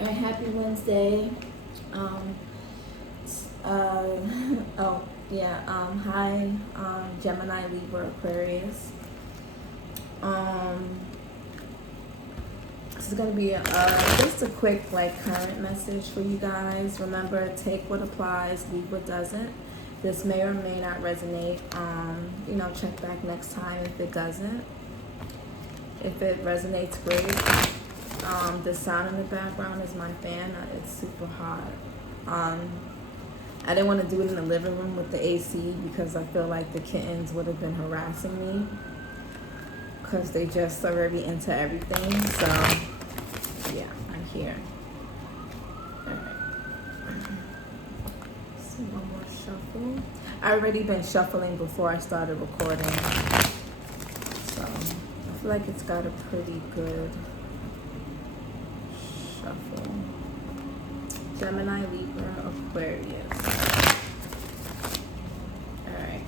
Alright, happy Wednesday. Um, oh, yeah, hi, Gemini Libra Aquarius. Um, this is going to be just a quick, current message for you guys. Remember, take what applies, leave what doesn't. This may or may not resonate. Check back next time if it doesn't. If it resonates, great. The sound in the background is my fan. It's super hot. I didn't want to do it in the living room with the AC because I feel like the kittens would have been harassing me because they just are very into everything. So, yeah, I'm here. Alright. So one more shuffle. I already been shuffling before I started recording. So, I feel like it's got a pretty good shuffle. Gemini, Libra, Aquarius. Alright.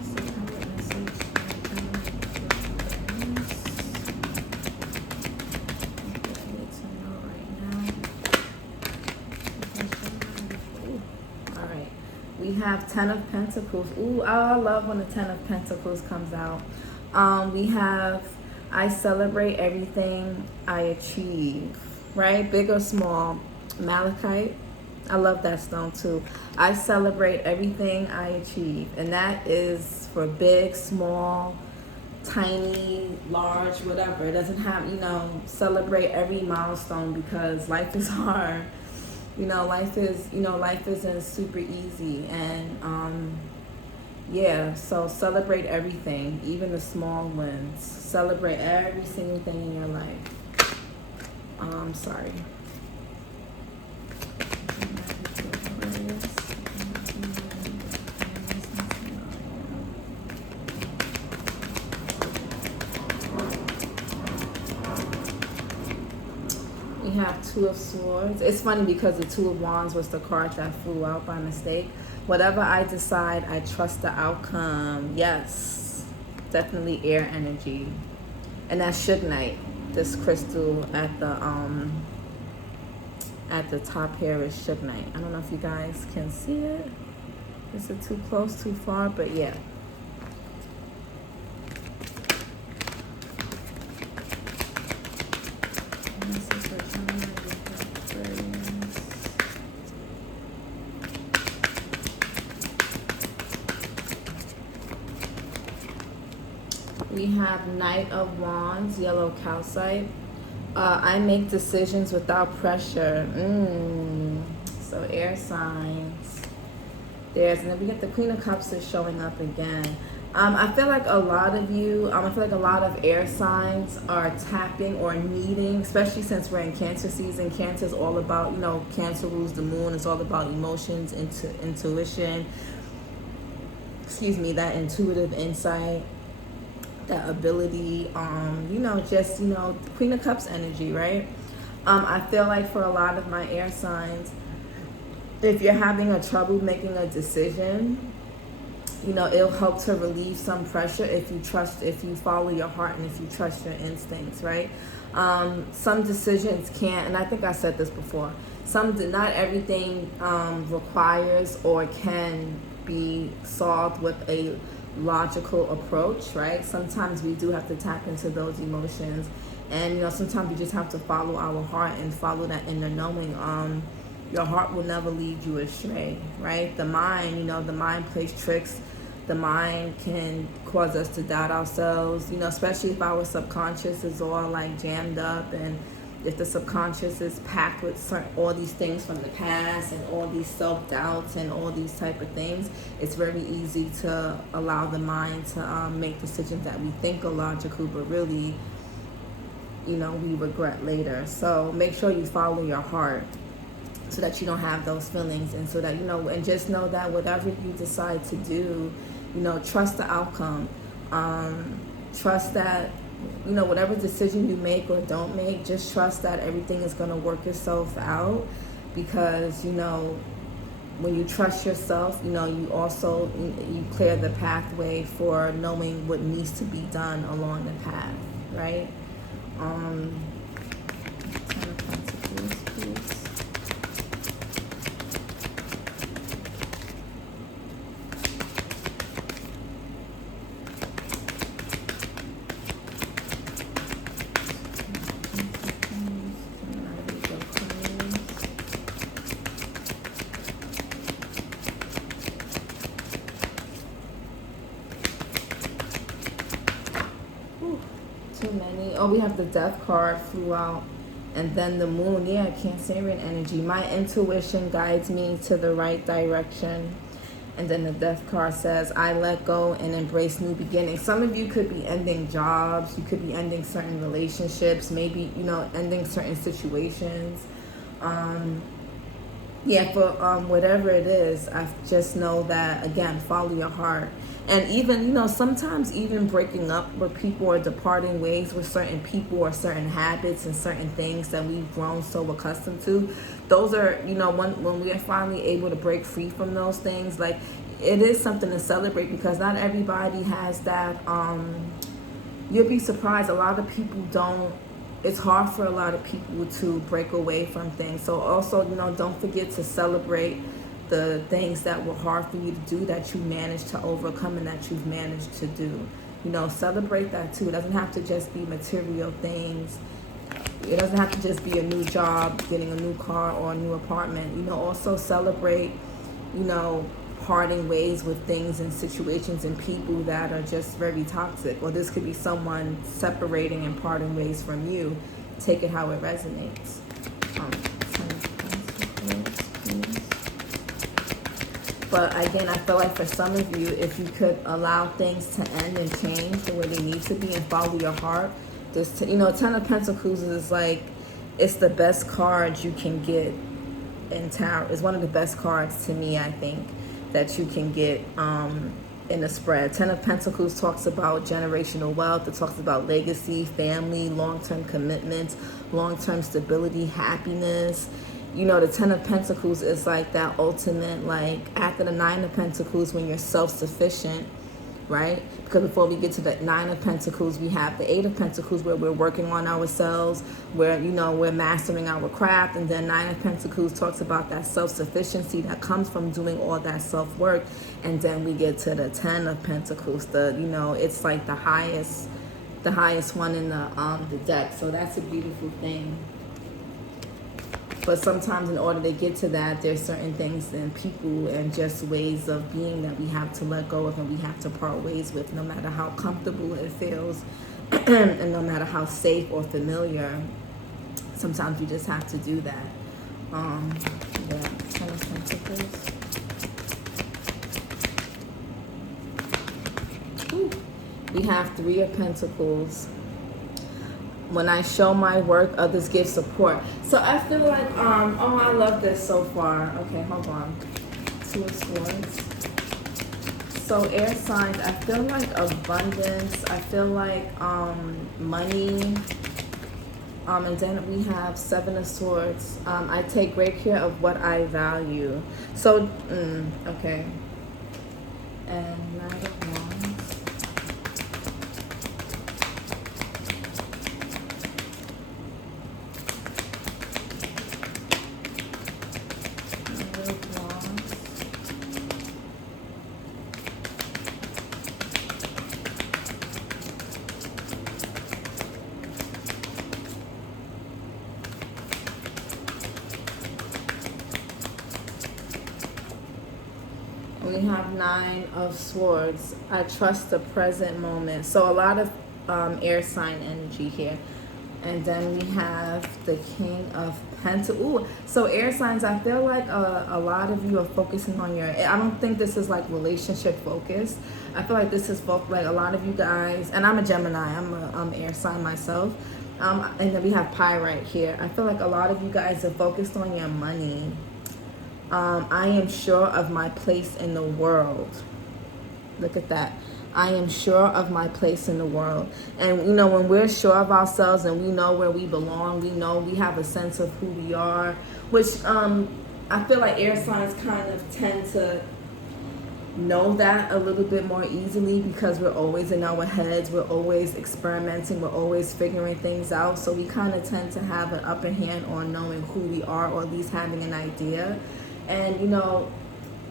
So how message I need to know right now. Alright. We have Ten of Pentacles. Ooh, I love when the Ten of Pentacles comes out. We have I celebrate everything I achieve, right? Big or small. Malachite. I love that stone too. I celebrate everything I achieve. And that is for big, small, tiny, large, whatever. It doesn't have, celebrate every milestone because life is hard. Life isn't super easy. And, yeah, so celebrate everything, even the small wins. Celebrate every single thing in your life. Sorry. We have Two of Swords. It's funny because the Two of Wands was the card that flew out by mistake. Whatever I decide, I trust the outcome. Yes, definitely air energy. And that's Sugarite. This crystal at the top here is Sugarite. I don't know if you guys can see it. Is it too close, too far? But yeah. We have Knight of Wands, yellow calcite. I make decisions without pressure. So air signs. And then we get the Queen of Cups is showing up again. I feel like a lot of you, I feel like a lot of air signs are tapping or needing, especially since we're in Cancer season. Cancer is all about, Cancer rules the moon. It's all about emotions, intuition. That intuitive insight. That ability, Queen of Cups energy, right? I feel like for a lot of my air signs, if you're having a trouble making a decision, it'll help to relieve some pressure if you follow your heart and if you trust your instincts, right? Some decisions can't, and I think I said this before, not everything requires or can be solved with a logical approach, right? Sometimes we do have to tap into those emotions, and sometimes we just have to follow our heart and follow that inner knowing. Your heart will never lead you astray, right? The mind, the mind plays tricks. The mind can cause us to doubt ourselves, especially if our subconscious is all jammed up, and if the subconscious is packed with all these things from the past and all these self-doubts and all these type of things, it's very easy to allow the mind to make decisions that we think are logical, but really, we regret later. So make sure you follow your heart so that you don't have those feelings, and so that, and just know that whatever you decide to do, trust the outcome. Trust that, whatever decision you make or don't make, just trust that everything is going to work itself out, because, when you trust yourself, you also, you clear the pathway for knowing what needs to be done along the path, right? Ten of Pentacles, please. Too many. Oh, we have the Death card flew out. And then the Moon. Yeah, Cancerian energy. My intuition guides me to the right direction. And then the Death card says, I let go and embrace new beginnings. Some of you could be ending jobs. You could be ending certain relationships. Maybe, you know, ending certain situations. Yeah, for whatever it is, I just know that, again, follow your heart. And even, you know, sometimes even breaking up where people are departing ways with certain people or certain habits and certain things that we've grown so accustomed to. Those are, you know, when we are finally able to break free from those things, like, it is something to celebrate, because not everybody has that. You'll be surprised. A lot of people don't. It's hard for a lot of people to break away from things. So also, you know, don't forget to celebrate the things that were hard for you to do, that you managed to overcome and that you've managed to do. You know, celebrate that too. It doesn't have to just be material things. It doesn't have to just be a new job, getting a new car or a new apartment. You know, also celebrate, you know, parting ways with things and situations and people that are just very toxic. Or this could be someone separating and parting ways from you. Take it how it resonates. But again, I feel like for some of you, if you could allow things to end and change the way they need to be and follow your heart, this, you know, Ten of Pentacles is like, it's the best card you can get in tarot. It's one of the best cards to me, I think, that you can get in a spread. Ten of Pentacles talks about generational wealth. It talks about legacy, family, long-term commitments, long-term stability, happiness. You know, the Ten of Pentacles is like that ultimate, like, after the Nine of Pentacles, when you're self-sufficient, right? Because before we get to the Nine of Pentacles, we have the Eight of Pentacles, where we're working on ourselves, where, you know, we're mastering our craft. And then Nine of Pentacles talks about that self-sufficiency that comes from doing all that self-work. And then we get to the Ten of Pentacles, the, you know, it's like the highest one in the deck. So that's a beautiful thing. But sometimes in order to get to that, there's certain things and people and just ways of being that we have to let go of and we have to part ways with, no matter how comfortable it feels and no matter how safe or familiar. Sometimes you just have to do that. Yeah, Ten of Pentacles. Ooh. We have Three of Pentacles. When I show my work, others give support. So I feel like, oh, I love this so far. Okay, hold on. Two of Swords. So air signs, I feel like abundance. I feel like money. And then we have Seven of Swords. I take great care of what I value. So, okay. And Knight of Wands. We have Nine of Swords. I trust the present moment. So a lot of air sign energy here. And then we have the King of Pentacles. Ooh, so air signs, I feel like a lot of you are focusing on your, I don't think this is like relationship focused. I feel like this is like a lot of you guys, and I'm a Gemini, I'm a air sign myself. And then we have Pyrite here. I feel like a lot of you guys are focused on your money. I am sure of my place in the world. Look at that. I am sure of my place in the world. And, you know, when we're sure of ourselves and we know where we belong, we know we have a sense of who we are, which I feel like air signs kind of tend to know that a little bit more easily because we're always in our heads, we're always experimenting, we're always figuring things out. So we kind of tend to have an upper hand on knowing who we are, or at least having an idea. And you know,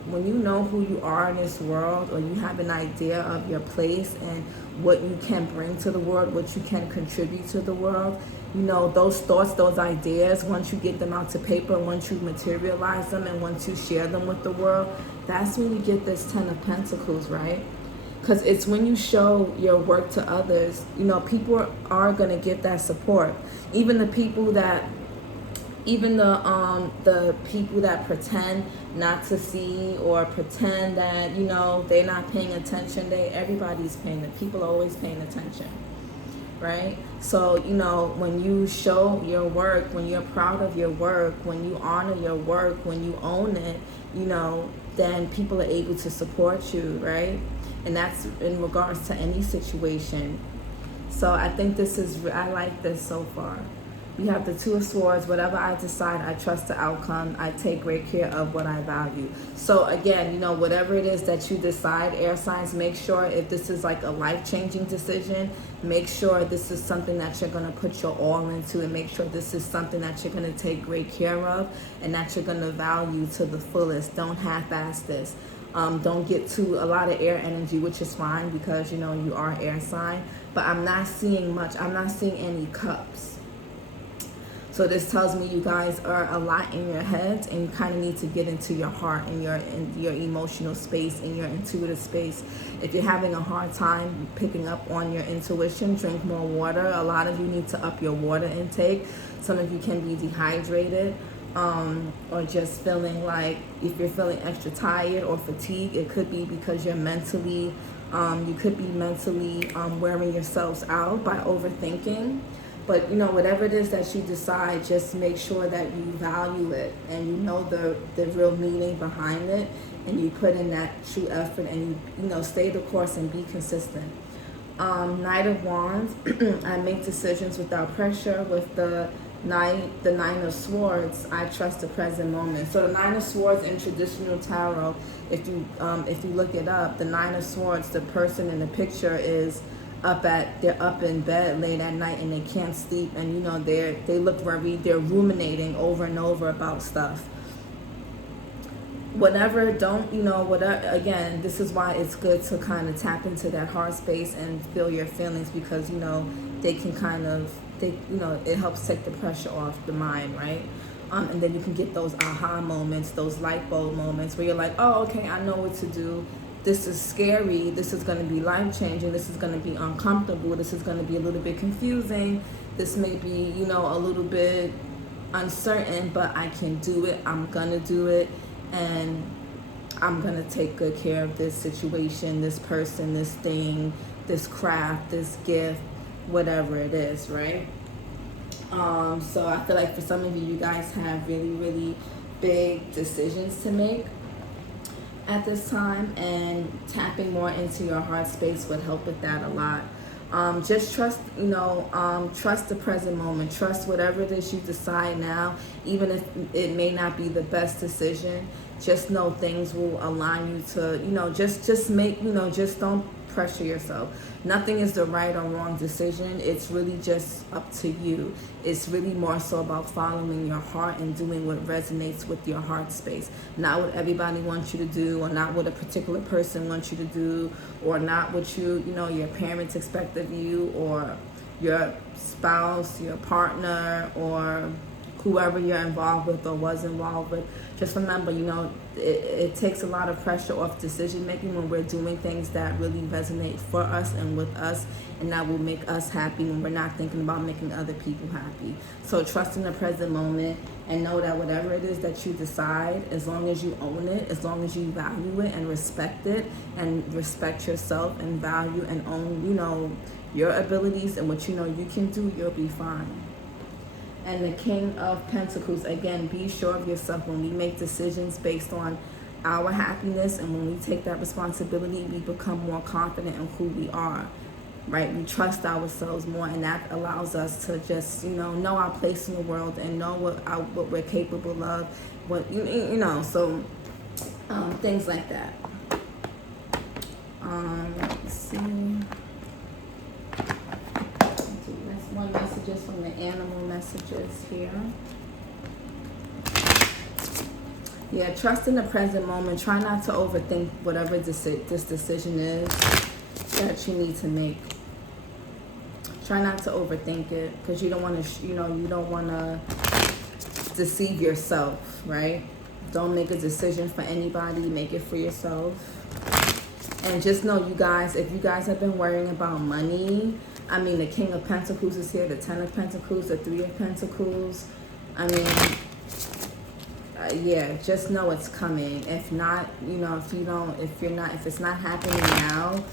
when you know who you are in this world, or you have an idea of your place and what you can bring to the world, what you can contribute to the world, you know, those thoughts, those ideas, once you get them out to paper, once you materialize them, and once you share them with the world, that's when you get this 10 of Pentacles, right? Because it's when you show your work to others, you know, people are going to get that support. Even the people that the people that pretend not to see, or pretend that, you know, they're not paying attention, everybody's paying it. People are always paying attention, right? So, you know, when you show your work, when you're proud of your work, when you honor your work, when you own it, you know, then people are able to support you, right? And that's in regards to any situation. So I think I like this so far. We have the Two of Swords. Whatever I decide, I trust the outcome. I take great care of what I value. So again, you know, whatever it is that you decide, air signs, make sure if this is like a life-changing decision, make sure this is something that you're going to put your all into, and make sure this is something that you're going to take great care of and that you're going to value to the fullest. Don't half-ass this. Don't get a lot of air energy, which is fine because, you know, you are air sign. But I'm not seeing much. I'm not seeing any cups. So this tells me you guys are a lot in your heads, and you kind of need to get into your heart and your emotional space and your intuitive space. If you're having a hard time picking up on your intuition, drink more water. A lot of you need to up your water intake. Some of you can be dehydrated, or just feeling like, if you're feeling extra tired or fatigued, it could be because you're mentally, you could be mentally wearing yourselves out by overthinking. But, you know, whatever it is that you decide, just make sure that you value it and you know the real meaning behind it, and you put in that true effort, and you know, stay the course and be consistent. Knight of Wands, I make decisions without pressure. With the Nine of Swords, I trust the present moment. So the Nine of Swords in traditional tarot, if you look it up, the Nine of Swords, the person in the picture is they're up in bed late at night and they can't sleep, and you know, they're ruminating over and over about stuff. Whatever, again, this is why it's good to kind of tap into that heart space and feel your feelings, because, you know, they can it helps take the pressure off the mind, right? And then you can get those aha moments, those light bulb moments where you're like, oh, okay, I know what to do. This is scary, this is going to be life-changing, this is going to be uncomfortable, this is going to be a little bit confusing, this may be, you know, a little bit uncertain, but I can do it, I'm going to do it, and I'm going to take good care of this situation, this person, this thing, this craft, this gift, whatever it is, right? So I feel like for some of you guys have really, really big decisions to make at this time, and tapping more into your heart space would help with that a lot. Just trust, trust the present moment. Trust whatever it is you decide now, even if it may not be the best decision. Just know things will align you to, just don't pressure yourself. Nothing is the right or wrong decision. It's really just up to you. It's really more so about following your heart and doing what resonates with your heart space. Not what everybody wants you to do, or not what a particular person wants you to do, or not what your parents expect of you, or your spouse, your partner, or whoever you're involved with or was involved with. Just remember, it takes a lot of pressure off decision making when we're doing things that really resonate for us and with us, and that will make us happy when we're not thinking about making other people happy. So trust in the present moment, and know that whatever it is that you decide, as long as you own it, as long as you value it and respect it, and respect yourself and value and own, your abilities and what you can do, you'll be fine. And the King of Pentacles, again, be sure of yourself. When we make decisions based on our happiness, and when we take that responsibility, we become more confident in who we are, right? We trust ourselves more, and that allows us to just, know our place in the world and know what we're capable of, so things like that. Let's see. That's one messages from the animal messages here. Yeah, trust in the present moment. Try not to overthink whatever this decision is that you need to make. Try not to overthink it, because you don't want to, you don't want to deceive yourself, right? Don't make a decision for anybody. Make it for yourself. And just know, you guys, if you guys have been worrying about money, I mean, the King of Pentacles is here, the 10 of Pentacles, the 3 of Pentacles. I mean, yeah, just know it's coming. If not, if it's not happening now,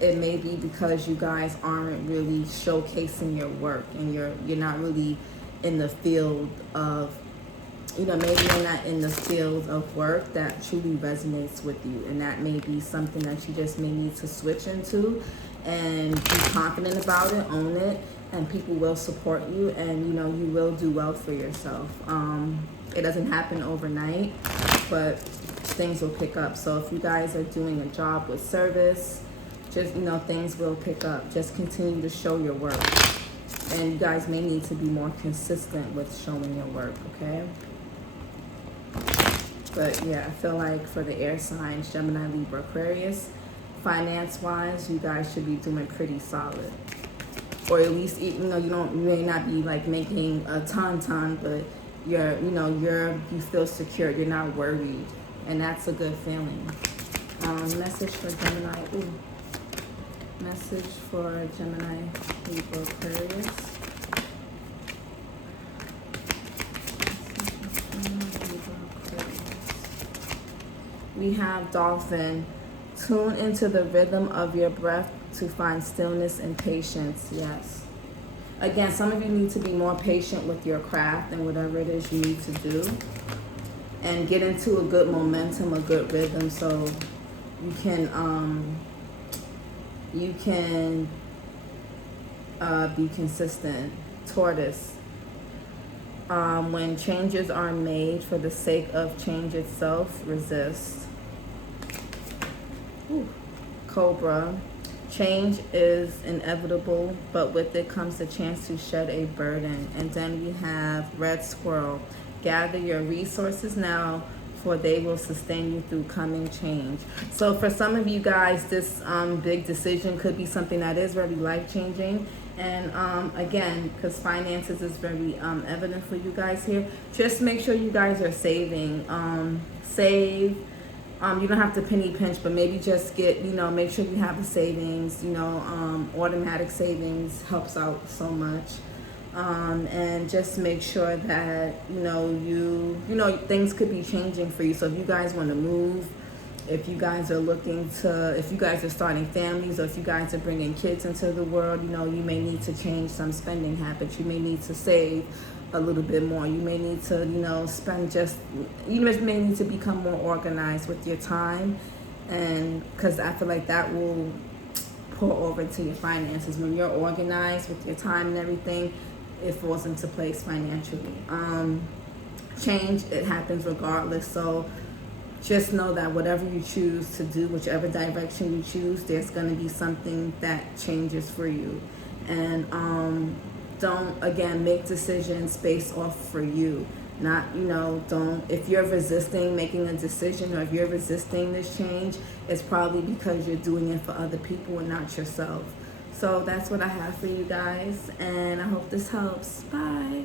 it may be because you guys aren't really showcasing your work, and you're not really in the field of, maybe you're not in the field of work that truly resonates with you, and that may be something that you just may need to switch into and be confident about it, own it, and people will support you, and you will do well for yourself. It doesn't happen overnight, but things will pick up. So if you guys are doing a job with service, just things will pick up. Just continue to show your work, and you guys may need to be more consistent with showing your work, okay? But yeah, I feel like for the air signs, Gemini, Libra, Aquarius, finance-wise, you guys should be doing pretty solid. Or at least, you may not be like making a ton, but you feel secure. You're not worried, and that's a good feeling. Message for Gemini. Message for Gemini, Libra, Aquarius. We have Dolphin. Tune into the rhythm of your breath to find stillness and patience. Yes. Again, some of you need to be more patient with your craft and whatever it is you need to do, and get into a good momentum, a good rhythm, so you can be consistent. Tortoise. When changes are made for the sake of change itself, resist. Ooh. Cobra. Change is inevitable, but with it comes the chance to shed a burden. And then we have Red Squirrel. Gather your resources now, for they will sustain you through coming change. So for some of you guys, this big decision could be something that is very life-changing. And again, because finances is very evident for you guys here, just make sure you guys are saving. Save. You don't have to penny pinch, but maybe just get, make sure you have the savings. Automatic savings helps out so much. And just make sure that, things could be changing for you. So if you guys want to move, if you guys are if you guys are starting families, or if you guys are bringing kids into the world, you may need to change some spending habits. You may need to save a little bit more. You may need to, you may need to become more organized with your time, and because I feel like that will pour over into your finances. When you're organized with your time and everything, it falls into place financially. Change, it happens regardless. So just know that whatever you choose to do, whichever direction you choose, there's going to be something that changes for you. And don't, again, make decisions based off for you. Not, if you're resisting making a decision, or if you're resisting this change, it's probably because you're doing it for other people and not yourself. So that's what I have for you guys, and I hope this helps. Bye.